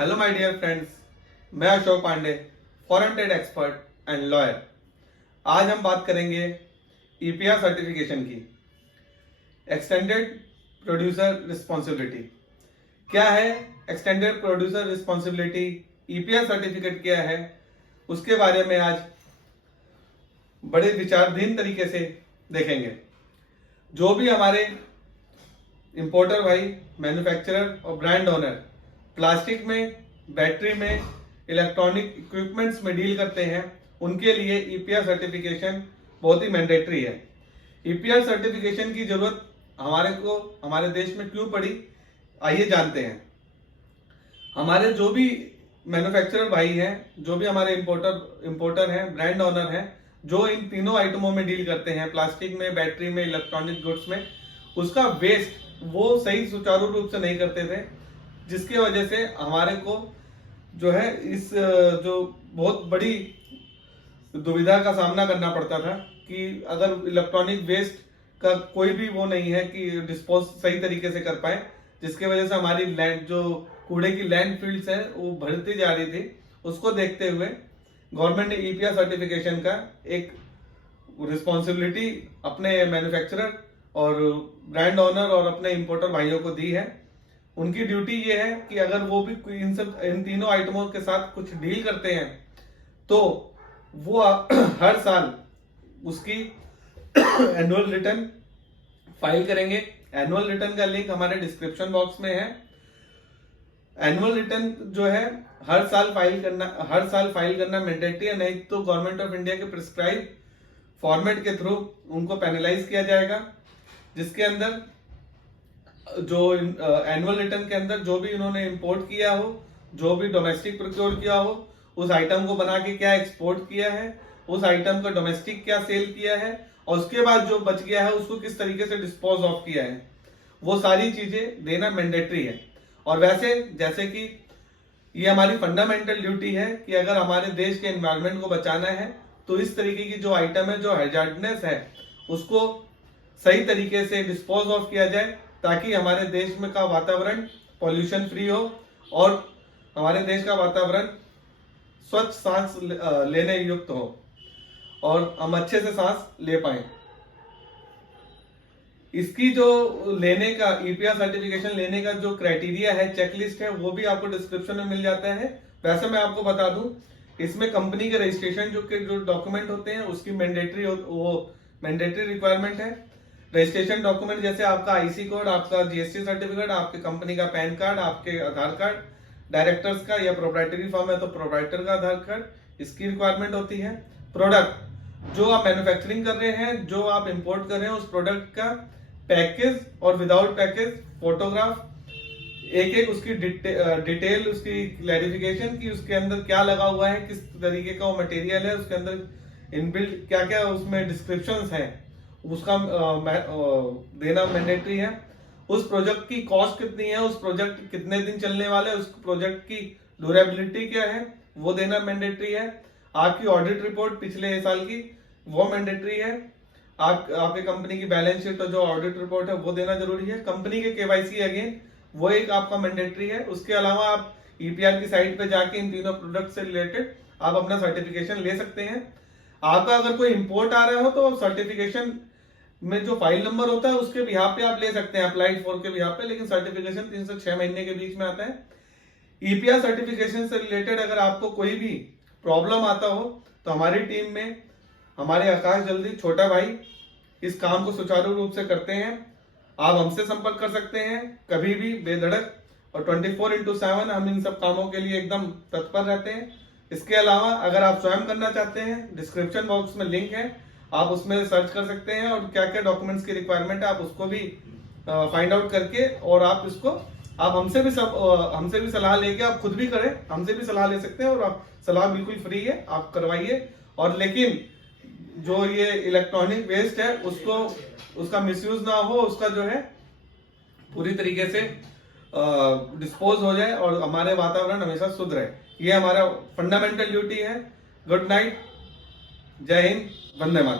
Hello my dear friends, मैं Ashok Pandey, foreign trade expert and lawyer. आज हम बात करेंगे ईपीआर सर्टिफिकेशन की। एक्सटेंडेड प्रोड्यूसर रिस्पॉन्सिबिलिटी क्या है? Extended producer responsibility EPR certificate क्या है, उसके बारे में आज बड़े विचारधीन तरीके से देखेंगे। जो भी हमारे इंपोर्टर भाई, मैन्युफैक्चरर और ब्रांड ओनर प्लास्टिक में, बैटरी में, इलेक्ट्रॉनिक इक्विपमेंट्स में डील करते हैं, उनके लिए ईपीआर सर्टिफिकेशन बहुत ही मैंडेटरी है। ईपीआर सर्टिफिकेशन की जरूरत हमारे देश में क्यों पड़ी, आइए जानते हैं। हमारे जो भी मैन्युफैक्चरर भाई हैं, जो भी हमारे इंपोर्टर हैं, ब्रांड ओनर हैं, जो इन तीनों आइटमों में डील करते हैं, प्लास्टिक में, बैटरी में, इलेक्ट्रॉनिक गुड्स में, उसका वेस्ट वो सही सुचारू रूप से नहीं करते थे, जिसकी वजह से हमारे को जो है इस जो बहुत बड़ी दुविधा का सामना करना पड़ता था कि अगर इलेक्ट्रॉनिक वेस्ट का कोई भी वो नहीं है कि डिस्पोज सही तरीके से कर पाए, जिसके वजह से हमारी लैंड जो कूड़े की लैंड फील्ड्स है वो बढ़ती जा रही थी। उसको देखते हुए गवर्नमेंट ने ईपीआर सर्टिफिकेशन का एक रिस्पॉन्सिबिलिटी अपने मैन्युफैक्चरर और ब्रांड ओनर और अपने इंपोर्टर भाइयों को दी है। उनकी ड्यूटी ये है कि अगर वो भी इन तीनों आइटमों के साथ कुछ डील करते हैं तो वो हर साल उसकी एनुअल रिटर्न फाइल करेंगे। एनुअल रिटर्न का लिंक हमारे डिस्क्रिप्शन बॉक्स में है। एनुअल रिटर्न जो है हर साल फाइल करना मैंडेटरी है, नहीं तो गवर्नमेंट ऑफ इंडिया के प्रिस्क्राइब फॉर्मेट के थ्रू उनको पेनलाइज किया जाएगा, जिसके अंदर जो एनुअल रिटर्न के अंदर जो भी इन्होंने इंपोर्ट किया हो, जो भी डोमेस्टिक प्रोक्योर किया हो, उस आइटम को बना के क्या एक्सपोर्ट किया है, उस आइटम का डोमेस्टिक क्या सेल किया है, और उसके बाद जो बच गया है उसको किस तरीके से डिस्पोज ऑफ किया है, वो सारी चीजें देना मैंडेटरी है। और वैसे जैसे कि ये हमारी फंडामेंटल ड्यूटी है कि अगर हमारे देश के एनवायरमेंट को बचाना है तो इस तरीके की जो आइटम है, जो हैजार्डनेस है, उसको सही तरीके से डिस्पोज ऑफ किया जाए, ताकि हमारे देश में का वातावरण पॉल्यूशन फ्री हो और हमारे देश का वातावरण स्वच्छ सांस लेने युक्त हो और हम अच्छे से सांस ले पाए। इसकी जो लेने का ईपीआर सर्टिफिकेशन लेने का जो क्राइटेरिया है, चेकलिस्ट है, वो भी आपको डिस्क्रिप्शन में मिल जाता है। वैसे मैं आपको बता दूं, इसमें कंपनी के रजिस्ट्रेशन जो डॉक्यूमेंट होते हैं उसकी मैंडेटरी रिक्वायरमेंट है। रजिस्ट्रेशन डॉक्यूमेंट जैसे आपका आईसी कोड, आपका जीएसटी सर्टिफिकेट, आपके कंपनी का पैन कार्ड, आपके आधार कार्ड, डायरेक्टर्स का या प्रोप्राइटरी फॉर्म है तो प्रोप्राइटर का आधार कार्ड, इसकी रिक्वायरमेंट होती है। प्रोडक्ट जो आप मैन्युफैक्चरिंग कर रहे हैं, जो आप इंपोर्ट कर रहे हैं, उस प्रोडक्ट का पैकेज और विदाउट पैकेज फोटोग्राफ, एक उसकी डिटेल, उसकी क्लैरिफिकेशन की उसके अंदर क्या लगा हुआ है, किस तरीके का वो मटेरियल है, उसके अंदर इनबिल्ट क्या क्या उसमें डिस्क्रिप्शंस हैं, उसका देना मैंडेटरी है। उस प्रोजेक्ट की कॉस्ट कितनी है, उस प्रोजेक्ट कितने दिन चलने वाले, उस प्रोजेक्ट की ड्यूरेबिलिटी क्या है, वो देना मैंडेटरी है। आपकी ऑडिट रिपोर्ट पिछले साल की वो मैंडेटरी है। आपके कंपनी की बैलेंस शीट और जो ऑडिट रिपोर्ट है वो देना जरूरी है। कंपनी के केवाईसी अगेन वो एक आपका मैंडेटरी है। उसके अलावा आप ईपीआर की साइट पे जाके इन तीनों प्रोडक्ट से रिलेटेड आप अपना सर्टिफिकेशन ले सकते हैं। आपका अगर कोई इंपोर्ट आ रहा हो तो सर्टिफिकेशन में जो फाइल नंबर होता है उसके बिहाफ पे आप ले सकते हैं, अप्लाइड फॉर के बिहाफ पे, लेकिन सर्टिफिकेशन 3 से 6 महीने के बीच में आता है। ईपीआर सर्टिफिकेशन से रिलेटेड अगर आपको कोई भी प्रॉब्लम आता हो तो हमारी टीम में हमारे आकाश जल्दी छोटा भाई इस काम को सुचारू रूप से करते हैं। आप हमसे संपर्क कर सकते हैं कभी भी बेधड़क, और 24/7 हम इन सब कामों के लिए एकदम तत्पर रहते हैं। इसके अलावा अगर आप स्वयं करना चाहते हैं, डिस्क्रिप्शन बॉक्स में लिंक है, आप उसमें सर्च कर सकते हैं और क्या क्या डॉक्यूमेंट्स की रिक्वायरमेंट है आप उसको भी फाइंड आउट करके, और आप हमसे भी सलाह लेके आप खुद भी करें, हमसे भी सलाह ले सकते हैं, और आप सलाह बिल्कुल फ्री है, आप करवाइए। और लेकिन जो ये इलेक्ट्रॉनिक वेस्ट है उसका मिसयूज ना हो, उसका जो है पूरी तरीके से डिस्पोज हो जाए और हमारे वातावरण हमेशा शुद्ध रहे। ये हमारा फंडामेंटल ड्यूटी है। गुड नाइट, जय हिंद, वंदे मातरम।